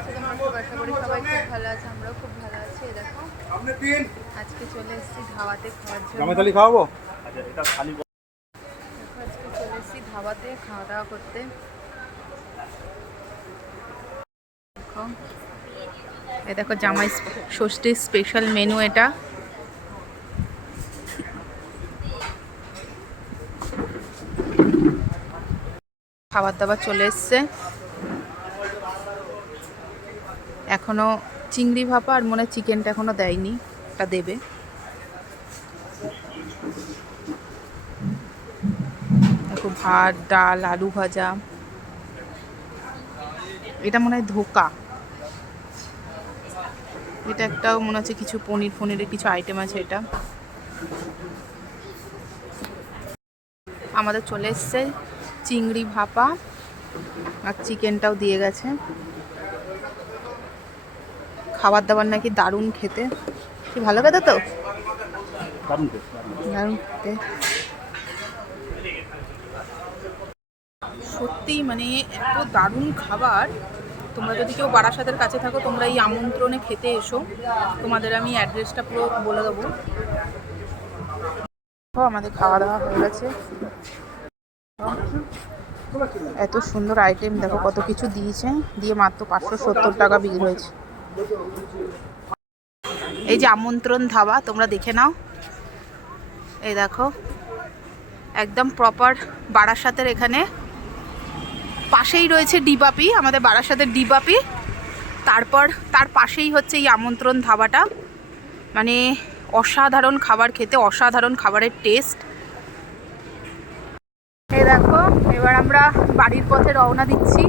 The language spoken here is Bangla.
আছো তোমরা খুব আশা করি সবাই খুব ভালো আছে আমরাও খুব ভালো আছি দেখো। আজকে চলে এসেছি ধাবাতে খাওয়ার জন্য। জামাইতালি খাওয়াবো? দেখো আজকে চলে এসেছি ধাবাতে খাওয়া দাওয়া করতে। দেখো দেখো জামাই ষষ্ঠীর স্পেশাল মেনু এটা। খাবার দাবার চলে এসছে। এখনও চিংড়ি ভাপা আর মনে হয় চিকেনটা এখনও দেয়নি তা দেবে। দেখো ভাত, ডাল, আলু ভাজা। এটা মনে হয় ধোকা। এটা একটাও মনে হচ্ছে কিছু পনির ফনিরের কিছু আইটেম আছে এটা। আমাদের চলে এসছে চিংড়ি ভাপা, আর চিকেনটাও দিয়ে গেছে। খাবার দাবার নাকি দারুণ খেতে। কি ভালো খেতে তো? দারুণ খেতে সত্যি মানে এত দারুণ খাবার। তোমরা যদি কেউ বারাসাতের কাছে থাকো তোমরা এই আমন্ত্রণে খেতে এসো। তোমাদের আমি অ্যাড্রেসটা পুরো বলে দেবো। দেখো, আমাদের খাওয়া দাওয়া হয়ে গেছে। এত সুন্দর আইটেম দেখো কত কিছু দিয়েছে। দিয়ে মাত্র পাঁচশো সত্তর টাকা বিল হয়েছে। এই যে আমন্ত্রণ ধাবা, তোমরা দেখে নাও। এই দেখো, একদম প্রপার বারাসাতের এখানে। পাশেই রয়েছে ডিবাপি, আমাদের বারাসাতের ডিবাপি। তারপর, তার পাশেই হচ্ছে এই আমন্ত্রণ ধাবাটা। মানে অসাধারণ খাবার খেতে, অসাধারণ খাবারের টেস্ট এই দেখো, এবার আমরা বাড়ির পথে রওনা দিচ্ছি।